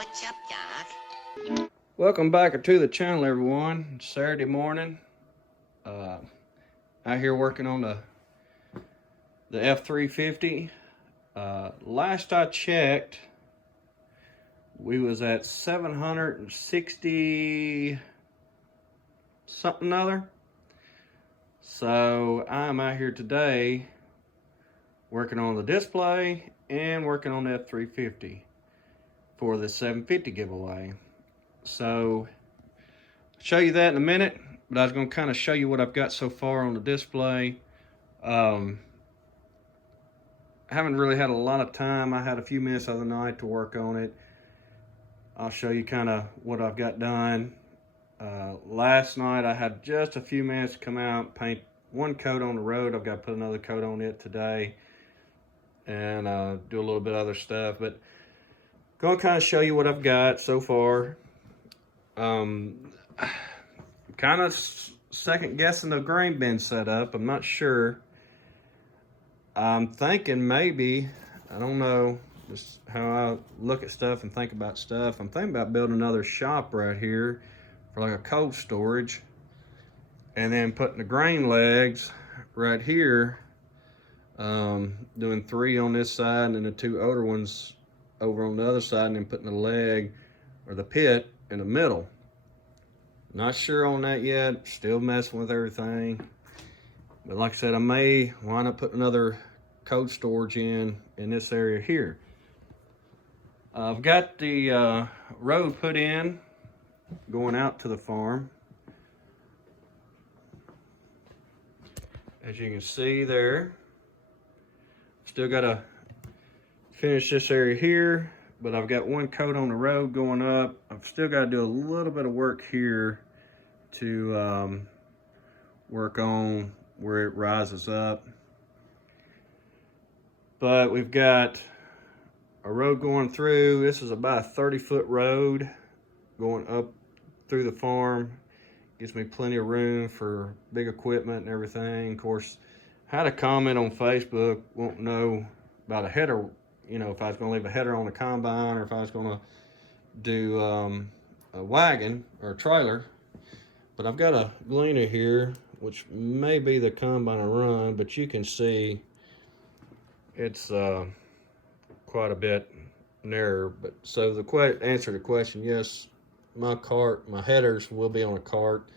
What's up, Doc? Welcome back to the channel, everyone. It's Saturday morning. Out here working on the F-350. Last I checked, we was at 760 something other. So I'm out here today working on the display and working on the F-350 for the 750 giveaway. So I'll show you that in a minute, but I was going to kind of show you what I've got so far on the display. I haven't really had a lot of time. I had a few minutes the other night to work on it. I'll show you kind of what I've got done. Last night I had just a few minutes to come out, paint one coat on the road. I've got to put another coat on it today and do a little bit of other stuff, but going to kind of show you what I've got so far. Kind of second guessing the grain bin setup. I'm not sure. I'm thinking maybe, I don't know, just how I look at stuff and think about stuff. I'm thinking about building another shop right here for like a cold storage, and then putting the grain legs right here, doing 3 on this side and then the 2 older ones over on the other side, and then putting the leg or the pit in the middle. Not sure on that yet, still messing with everything. But like I said, I may wind up putting another cold storage in this area here. I've got the road put in, going out to the farm. As you can see there, still got to finish this area here, but I've got one coat on the road going up. I've still got to do a little bit of work here to work on where it rises up. But we've got a road going through. This is about a 30-foot road going up through the farm. Gives me plenty of room for big equipment and everything. Of course, I had a comment on Facebook, won't know about a header, you know, if I was going to leave a header on the combine or if I was going to do a wagon or a trailer. But I've got a Gleaner here, which may be the combine I run, but you can see it's quite a bit narrower. But so the answer to the question, yes, my headers will be on a cart,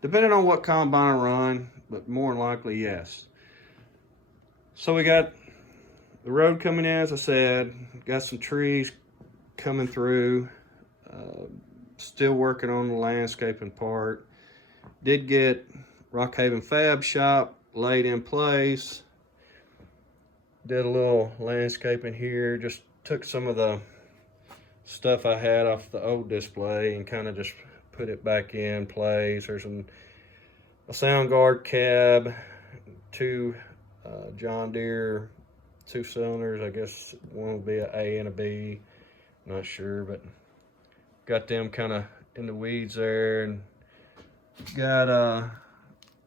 depending on what combine I run, but more than likely, yes. So we got the road coming in, as I said, got some trees coming through, still working on the landscaping part. Did get Rock Haven Fab Shop laid in place. Did a little landscaping here, just took some of the stuff I had off the old display and kind of just put it back in place. There's a Soundguard cab, 2 John Deere 2-cylinders. I guess one would be an A and a B, not sure, but got them kind of in the weeds there, and got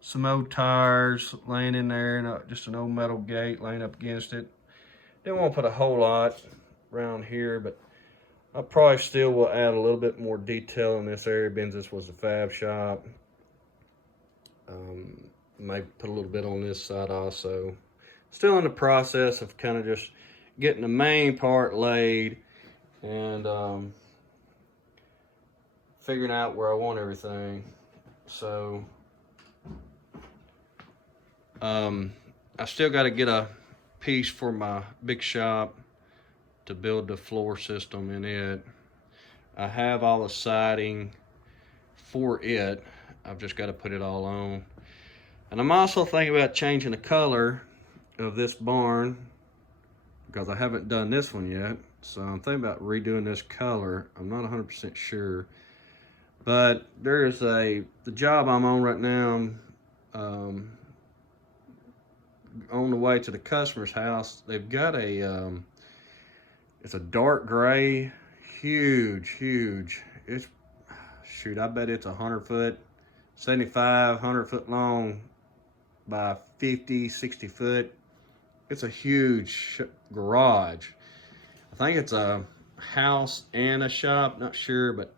some old tires laying in there, and just an old metal gate laying up against it. Didn't want to put a whole lot around here, but I probably still will add a little bit more detail in this area, being this was a fab shop. Maybe put a little bit on this side also. Still in the process of kind of just getting the main part laid and figuring out where I want everything. So I still got to get a piece for my big shop to build the floor system in it. I have all the siding for it. I've just got to put it all on. And I'm also thinking about changing the color of this barn because I haven't done this one yet. So I'm thinking about redoing this color. I'm not 100% sure. But there's the job I'm on right now, on the way to the customer's house. They've got it's a dark gray, huge. It's, shoot, I bet it's 100-foot, 75, 100-foot long by 50, 60 foot. It's a huge garage. I think it's a house and a shop, not sure, but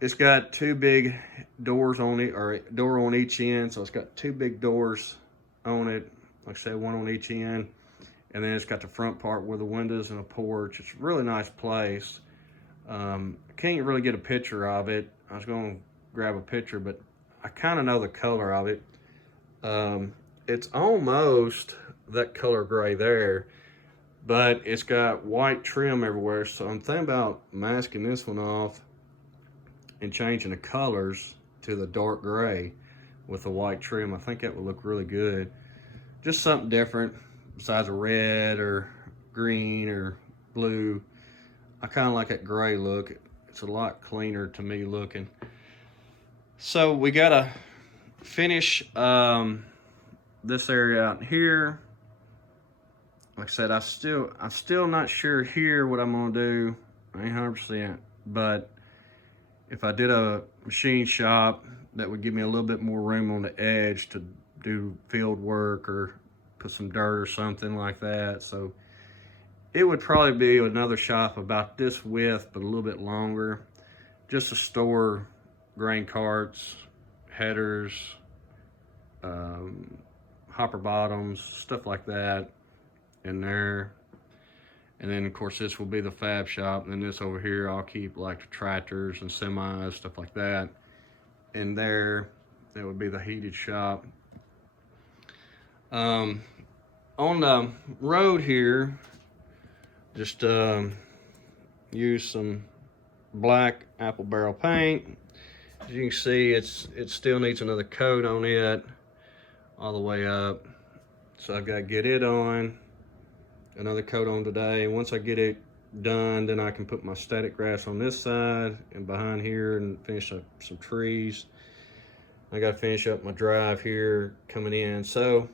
it's got two big doors on it, or a door on each end. So it's got two big doors on it, like I said, one on each end. And then it's got the front part with the windows and a porch. It's a really nice place. I can't really get a picture of it. I was going to grab a picture, but I kind of know the color of it. It's almost that color gray there, but it's got white trim everywhere. So I'm thinking about masking this one off and changing the colors to the dark gray with the white trim. I think that would look really good. Just something different besides a red or green or blue. I kind of like that gray look. It's a lot cleaner to me looking. So we gotta finish this area out here. Like I said, I'm still not sure here what I'm gonna do. I ain't 100%, but if I did a machine shop, that would give me a little bit more room on the edge to do field work or put some dirt or something like that. So it would probably be another shop about this width, but a little bit longer, just to store grain carts, headers, hopper bottoms, stuff like that in there. And then of course this will be the fab shop, and then this over here I'll keep like the tractors and semis, stuff like that. And there, that would be the heated shop. On the road here, just use some black apple barrel paint. As you can see, it still needs another coat on it all the way up. So I've got to get it on, another coat on today. Once I get it done, then I can put my static grass on this side and behind here and finish up some trees. I got to finish up my drive here coming in. So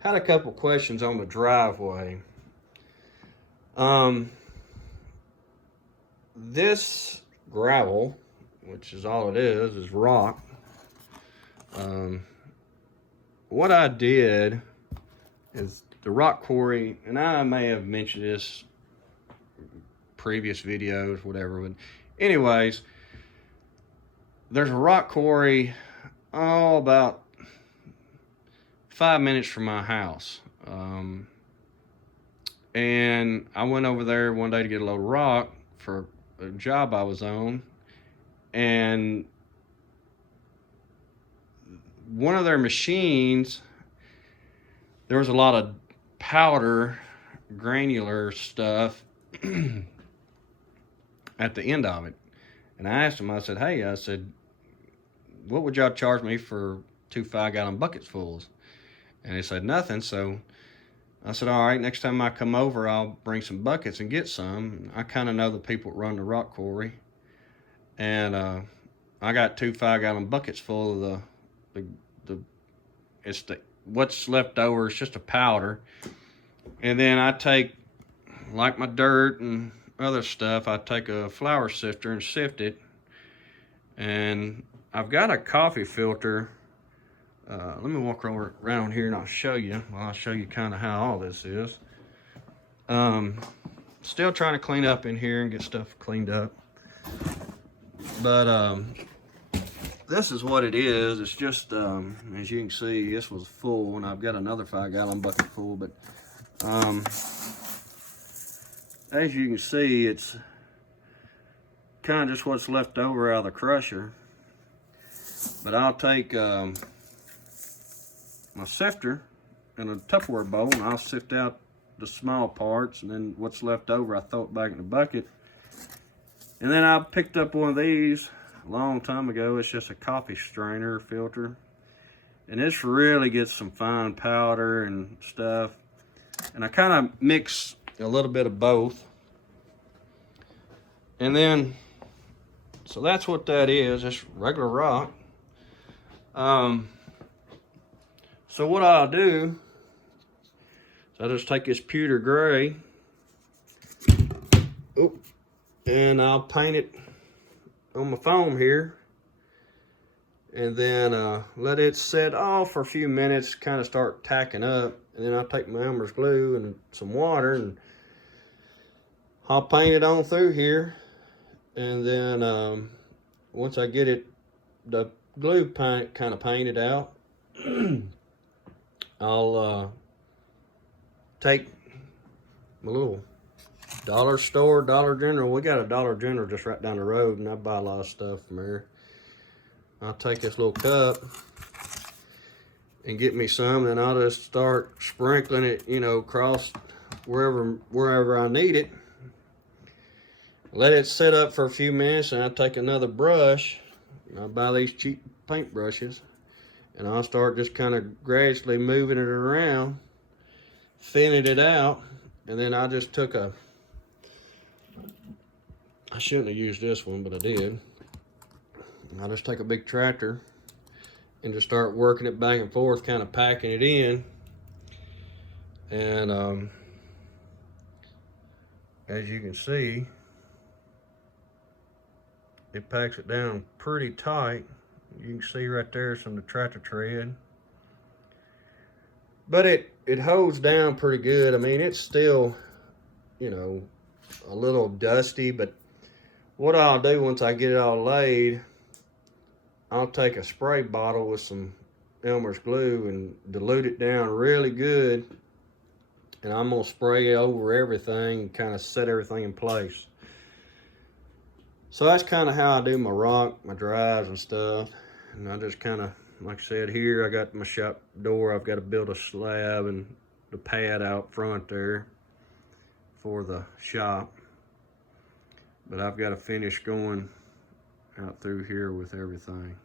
had a couple questions on the driveway. This gravel, which is all it is rock. What I did is the rock quarry, and I may have mentioned this previous videos, whatever, but anyways, there's a rock quarry about 5 minutes from my house. And I went over there one day to get a load of rock for a job I was on, and one of their machines, there was a lot of powder, granular stuff at the end of it. And I asked them, I said, hey, I said, what would y'all charge me for 2 5-gallon buckets fulls? And they said nothing. So I said, all right, next time I come over, I'll bring some buckets and get some. I kind of know the people that run the rock quarry. And I got 2 5-gallon buckets full of what's left over is just a powder. And then I take, like my dirt and other stuff, I take a flour sifter and sift it. And I've got a coffee filter. Let me walk around here and I'll show you. Well, I'll show you kind of how all this is. Still trying to clean up in here and get stuff cleaned up. But this is what it is. It's just, as you can see, this was full, and I've got another 5-gallon bucket full. But as you can see, it's kind of just what's left over out of the crusher. But I'll take my sifter and a Tupperware bowl, and I'll sift out the small parts, and then what's left over, I throw it back in the bucket. And then I picked up one of these a long time ago. It's just a coffee strainer filter, and this really gets some fine powder and stuff. And I kind of mix a little bit of both. And then, so that's what that is, just regular rock. So what I'll do is I'll just take this pewter gray, and I'll paint it on my foam here, and then let it set off for a few minutes, kind of start tacking up. And then I'll take my Elmer's glue and some water, and I'll paint it on through here, and then once I get it, the glue paint kind of painted out, I'll take my little dollar store, Dollar General. We got a Dollar General just right down the road, and I buy a lot of stuff from there. I'll take this little cup and get me some, and I'll just start sprinkling it, you know, across wherever I need it. Let it sit up for a few minutes, and I'll take another brush. I'll buy these cheap paint brushes, and I'll start just kind of gradually moving it around, thinning it out, and then I just took I shouldn't have used this one, but I did. I'll just take a big tractor and just start working it back and forth, kind of packing it in. And as you can see, it packs it down pretty tight. You can see right there some of the tractor tread. But it holds down pretty good. I mean, it's still, you know, a little dusty, but what I'll do once I get it all laid, I'll take a spray bottle with some Elmer's glue and dilute it down really good, and I'm gonna spray it over everything and kind of set everything in place. So that's kind of how I do my rock, my drives and stuff. And I just kind of, like I said, here I got my shop door. I've got to build a slab and the pad out front there for the shop. But I've got to finish going out through here with everything.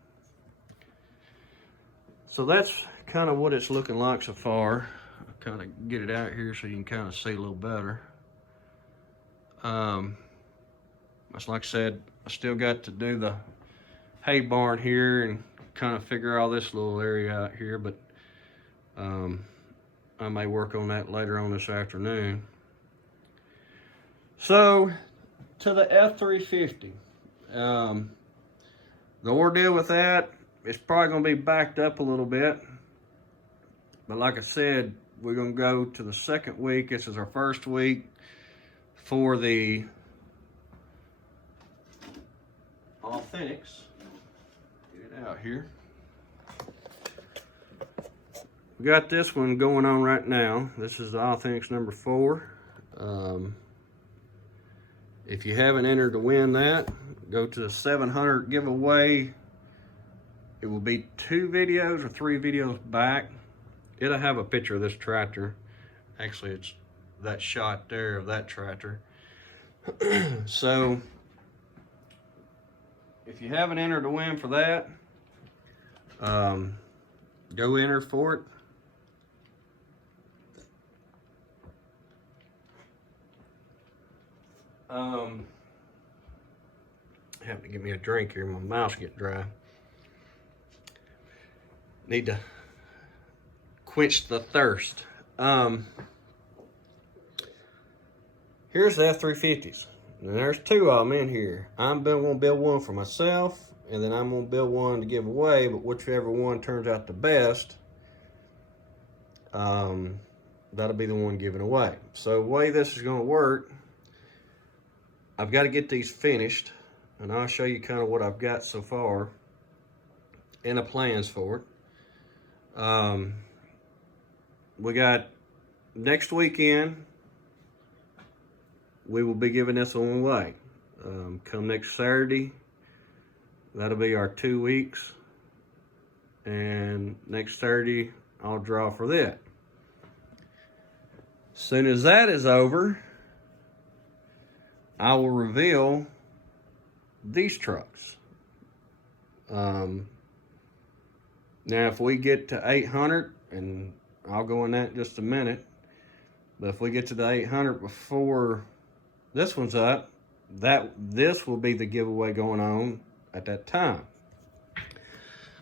So that's kind of what it's looking like so far. I'll kind of get it out here so you can kind of see a little better. That's like I said, I still got to do the hay barn here and kind of figure all this little area out here, but I may work on that later on this afternoon. So to the F350, the ordeal with that, it's probably going to be backed up a little bit, but like I said, we're going to go to the second week. This is our first week for the Authentics. Get it out here. We got this one going on right now. This is the Authentics number 4. If you haven't entered to win that, go to the 700 giveaway. It will be 2 videos or 3 videos back. It'll have a picture of this tractor. Actually, it's that shot there of that tractor. So if you haven't entered to win for that, go enter for it. Have to give me a drink here. My mouth's getting dry. Need to quench the thirst. Here's the F350s. And there's 2 of them in here. I'm going to build one for myself, and then I'm going to build one to give away, but whichever one turns out the best, that'll be the one given away. So the way this is going to work, I've got to get these finished, and I'll show you kind of what I've got so far and the plans for it. We got next weekend, we will be giving this one away. Come next Saturday, that'll be our 2 weeks. And next Saturday, I'll draw for that. As soon as that is over, I will reveal these trucks. Now, if we get to 800, and I'll go in that in just a minute, but if we get to the 800 before this one's up, this will be the giveaway going on at that time.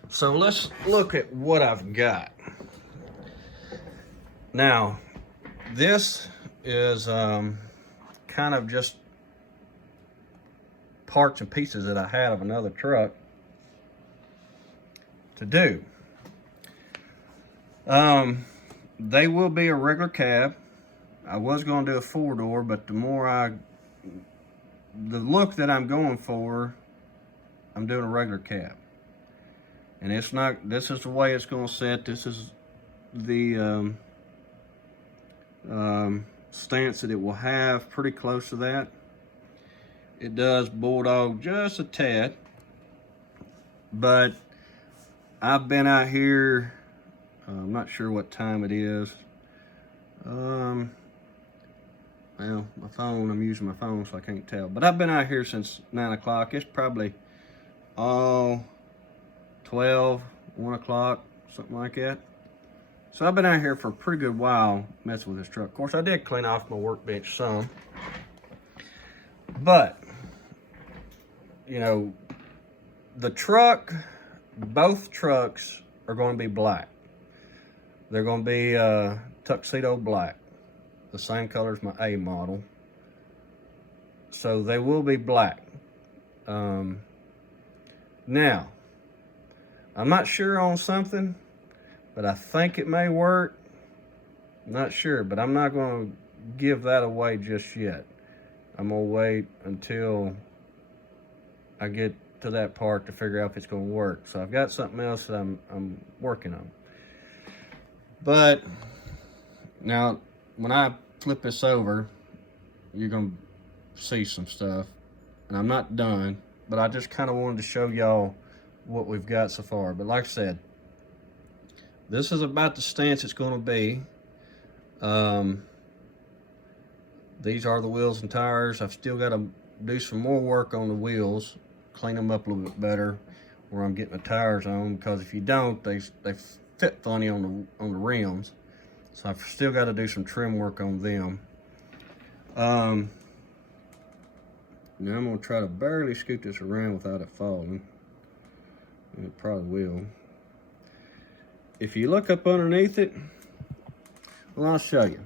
So let's look at what I've got. Now, this is kind of just parts and pieces that I had of another truck to do. They will be a regular cab. I was going to do a 4-door, but the more I the look that I'm going for, I'm doing a regular cab. And it's not, this is the way it's going to set. This is the stance that it will have, pretty close to that. It does bulldog just a tad, but I've been out here, I'm not sure what time it is. Well, my phone, I'm using my phone so I can't tell, but I've been out here since 9 o'clock. It's probably 12, 1 o'clock, something like that. So I've been out here for a pretty good while messing with this truck. Of course, I did clean off my workbench some, but you know, the truck, both trucks are going to be black. They're going to be tuxedo black, the same color as my A model. So they will be black. Now, I'm not sure on something, but I think it may work. I'm not sure, but I'm not going to give that away just yet. I'm going to wait until I get to that part to figure out if it's going to work. So I've got something else that I'm working on. But now, when I flip this over, you're going to see some stuff. And I'm not done, but I just kind of wanted to show y'all what we've got so far. But like I said, this is about the stance it's going to be. These are the wheels and tires. I've still got to do some more work on the wheels, clean them up a little bit better where I'm getting the tires on, because if you don't, they fit funny on the rims. So I've still got to do some trim work on them. Now I'm going to try to barely scoot this around without it falling. And it probably will. If you look up underneath it, well, I'll show you.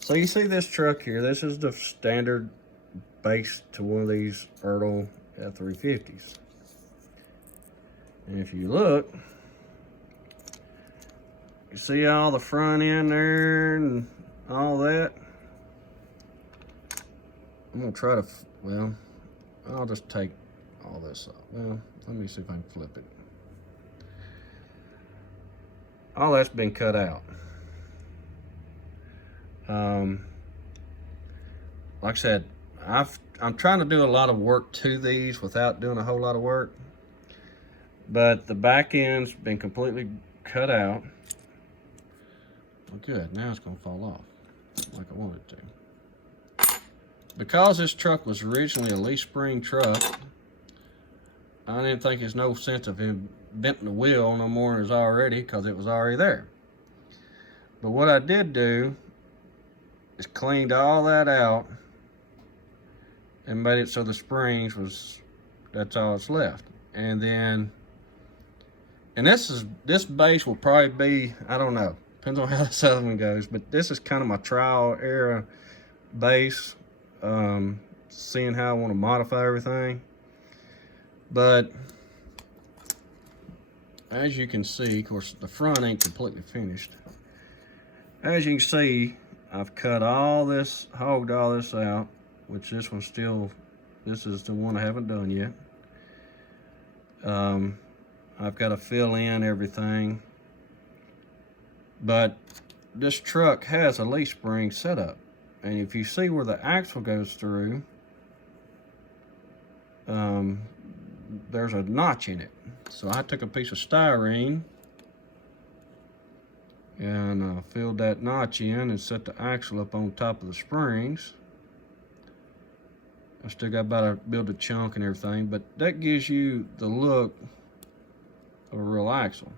So you see this truck here. This is the standard base to one of these Ertl F350s. And if you look, you see all the front end there and all that. I'm gonna try to, well, I'll just take all this off. Well, let me see if I can flip it. All that's been cut out. Like I said, I'm trying to do a lot of work to these without doing a whole lot of work. But the back end's been completely cut out. Well, good, now it's gonna fall off like I wanted it to. Because this truck was originally a leaf spring truck, I didn't think there's no sense of him bending the wheel no more than it was already, because it was already there. But what I did do is cleaned all that out and made it so the springs that's all that's left. And then, and this base will probably be, I don't know, depends on how this other one goes, but this is kind of my trial era base, seeing how I want to modify everything. But as you can see, of course, the front ain't completely finished. As you can see, I've cut all this, hogged all this out, which this one's still, this is the one I haven't done yet. I've got to fill in everything. But this truck has a leaf spring setup. And if you see where the axle goes through, there's a notch in it. So I took a piece of styrene and filled that notch in and set the axle up on top of the springs. I still got about to build a chunk and everything, but that gives you the look of a real axle.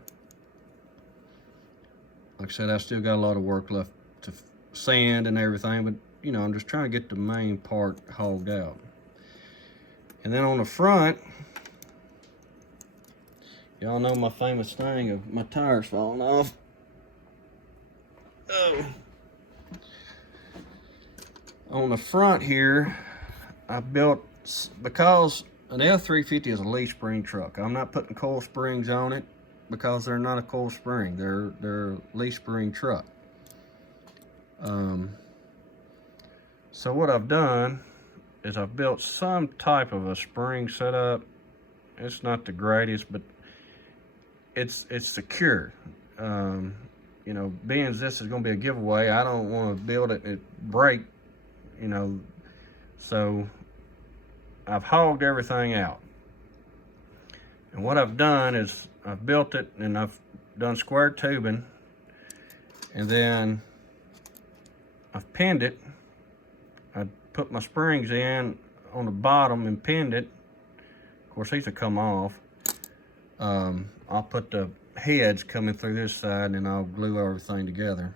Like I said, I still got a lot of work left to sand and everything, but you know, I'm just trying to get the main part hogged out. And then on the front, y'all know my famous thing of my tires falling off. Oh. On the front here, I built, because an F350 is a leaf spring truck. I'm not putting coil springs on it because they're not a coil spring. They're a leaf spring truck. So what I've done, is I've built some type of a spring setup. It's not the greatest, but it's secure. You know, being as this is going to be a giveaway, I don't want to build it and it break, you know. So I've hogged everything out. And what I've done is I've built it and I've done square tubing, and then I've pinned it. I put my springs in on the bottom and pinned it. Of course, these will come off. I'll put the heads coming through this side and I'll glue everything together.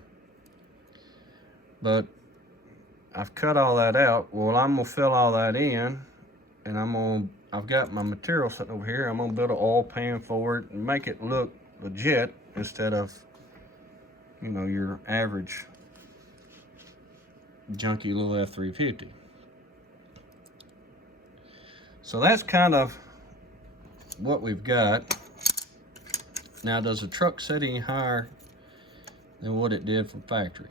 But I've cut all that out. Well, I'm gonna fill all that in, and I've got my material sitting over here. I'm gonna build an oil pan for it and make it look legit instead of, you know, your average junky little F-350. So that's kind of what we've got. Now, does the truck set any higher than what it did from factory?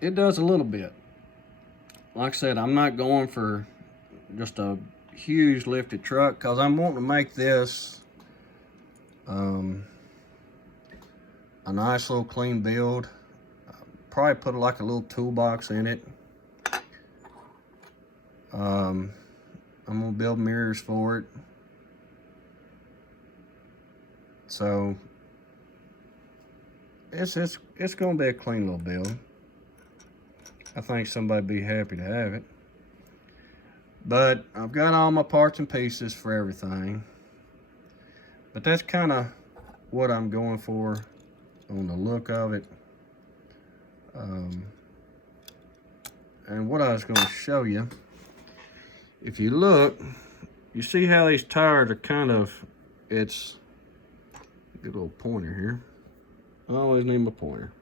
It does a little bit. Like I said, I'm not going for just a huge lifted truck because I'm wanting to make this a nice little clean build. Probably put like a little toolbox in it. I'm gonna build mirrors for it. So it's gonna be a clean little build. I think somebody'd be happy to have it. But I've got all my parts and pieces for everything. But that's kind of what I'm going for on the look of it. And what I was going to show you, if you look, you see how these tires are kind of, it's, get a little pointer here. I always need my pointer.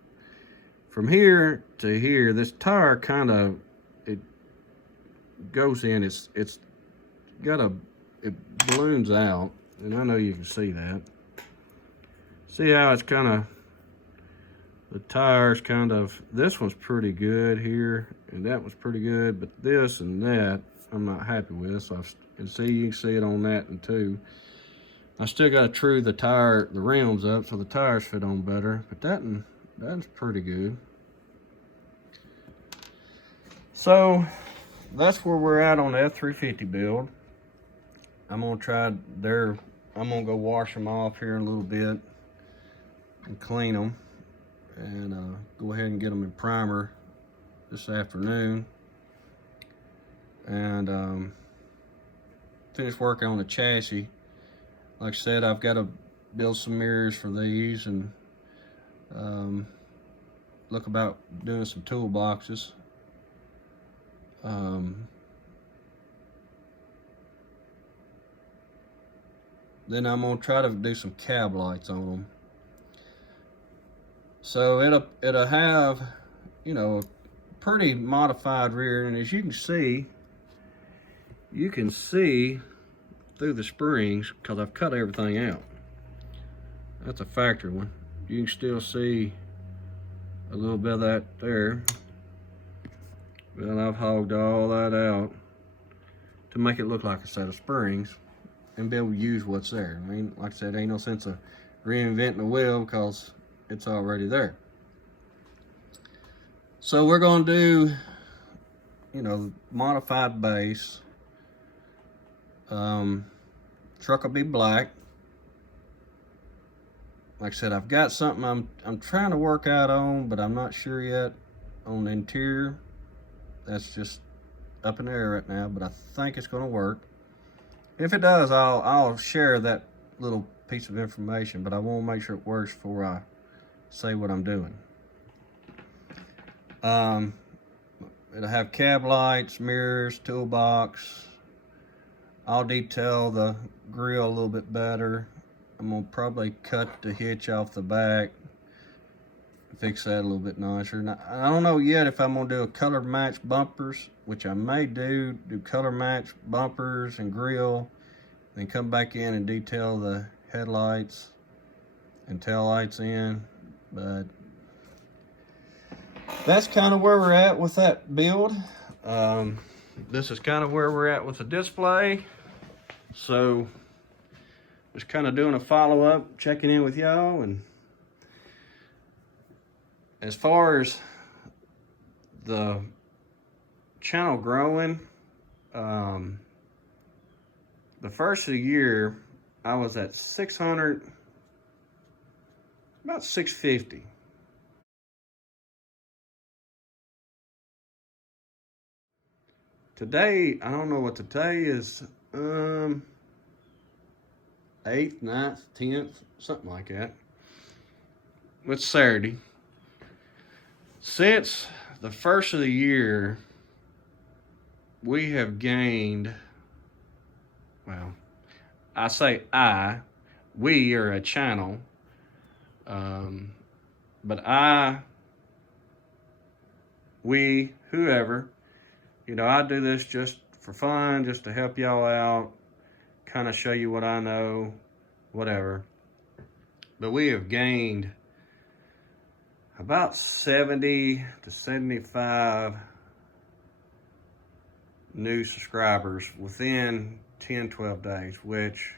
From here to here, this tire kind of, it goes in, it's got a, it balloons out, and I know you can see that. See how it's kind of, the tire's kind of, this one's pretty good here, and that one's pretty good, but this and that, I'm not happy with. So and see, you can see it on that one too. I still got to true the tire, the rims up so the tires fit on better, but that's pretty good. So that's where we're at on the F-350 build. I'm gonna try there. I'm gonna go wash them off here in a little bit and clean them, and go ahead and get them in primer this afternoon, and finish working on the chassis. Like I said, I've got to build some mirrors for these, and look about doing some toolboxes. Then I'm gonna try to do some cab lights on them. So it'll have, you know, a pretty modified rear, and as you can see through the springs because I've cut everything out. That's a factory one. You can still see a little bit of that there. Well, I've hogged all that out to make it look like a set of springs and be able to use what's there. I mean, like I said, ain't no sense of reinventing the wheel because it's already there. So we're gonna do, you know, modified base. Truck will be black. Like I said, I've got something I'm trying to work out on, but I'm not sure yet on the interior. That's just up in the air right now, but I think it's going to work. If it does, I'll share that little piece of information, but I want to make sure it works before I say what I'm doing. It'll have cab lights, mirrors, toolbox. I'll detail the grill a little bit better. I'm gonna probably cut the hitch off the back, fix that a little bit nicer. Now, I don't know yet if I'm gonna do a color match bumpers, which I may do color match bumpers and grill, then come back in and detail the headlights and tail lights in. But that's kind of where we're at with that build. This is kind of where we're at with the display. So just kind of doing a follow-up, checking in with y'all. And as far as the channel growing, the first of the year I was at 600, about 650. Today, I don't know what today is, 8th, 9th, 10th, something like that. It's Saturday. Since the first of the year, we have gained, well, I say we are a channel, but we, whoever, you know, I do this just for fun, just to help y'all out, kind of show you what I know, whatever. But we have gained about 70 to 75 new subscribers within 10, 12 days, which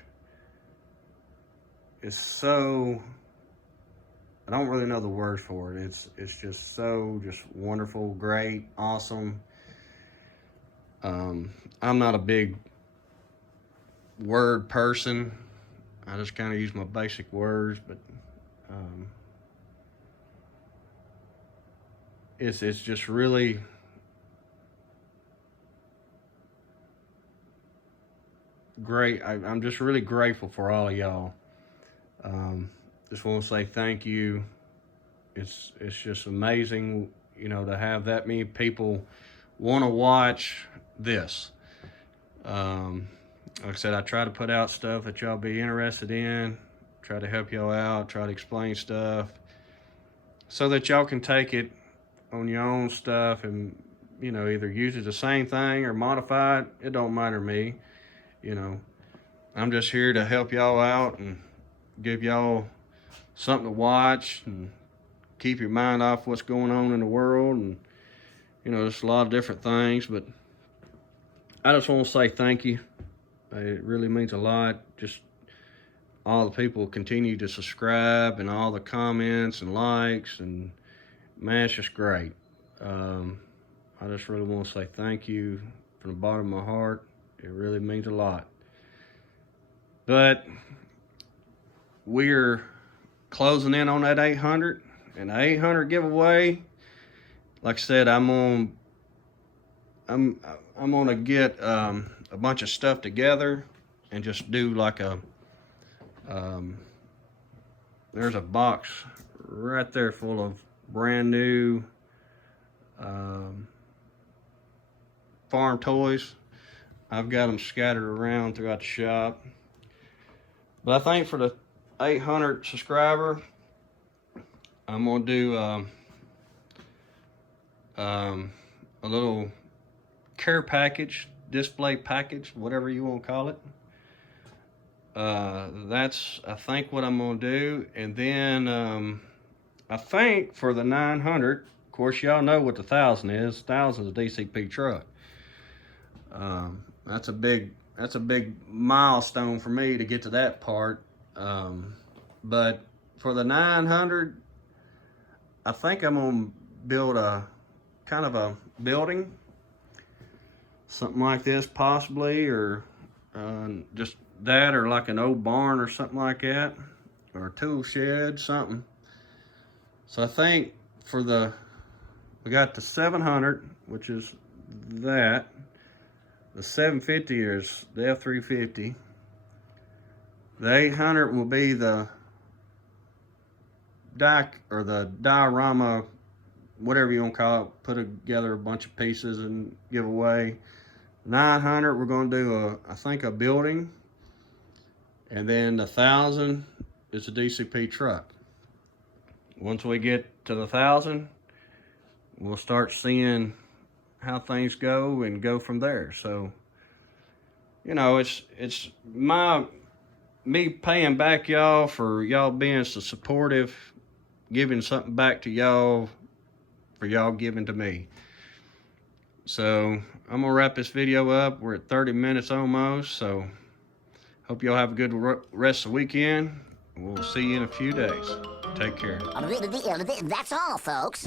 is so, I don't really know the words for it. It's just so wonderful, great, awesome. I'm not a big word person. I just kind of use my basic words, but it's just really great. I'm just really grateful for all of y'all. Just want to say thank you. It's just amazing, you know, to have that many people want to watch this. Like I said, I try to put out stuff that y'all be interested in, try to help y'all out, try to explain stuff so that y'all can take it on your own stuff and, you know, either use it the same thing or modify it. It don't matter to me. You know, I'm just here to help y'all out and give y'all something to watch and keep your mind off what's going on in the world. And, you know, there's a lot of different things, but I just want to say thank you. It really means a lot. Just all the people continue to subscribe and all the comments and likes, and man, it's just great. I just really want to say thank you from the bottom of my heart. It really means a lot. But we're closing in on that 800, and the 800 giveaway. Like I said, I'm gonna get a bunch of stuff together and just do like a there's a box right there full of brand new farm toys. I've got them scattered around throughout the shop, but I think for the 800 subscriber, I'm gonna do a little care package, display package, whatever you want to call it. That's, I think, what I'm gonna do. And then I think for the 900, of course, y'all know what the 1000 is. 1000 is a DCP truck. That's a big milestone for me to get to that part. But for the 900, I think I'm gonna build a kind of a building, something like this possibly, or just that, or like an old barn or something like that, or a tool shed, something. So I think for we got the 700, which is that. The 750 is the F350. The 800 will be the diorama, whatever you want to call it, put together a bunch of pieces and give away. 900, we're going to do I think a building. And then the 1000 is a DCP truck. Once we get to the 1000, we'll start seeing how things go and go from there. So, you know, it's me paying back y'all for y'all being so supportive, giving something back to y'all for y'all giving to me. So I'm gonna wrap this video up. We're at 30 minutes almost, so hope y'all have a good rest of the weekend. We'll see you in a few days. Take care. That's all, folks.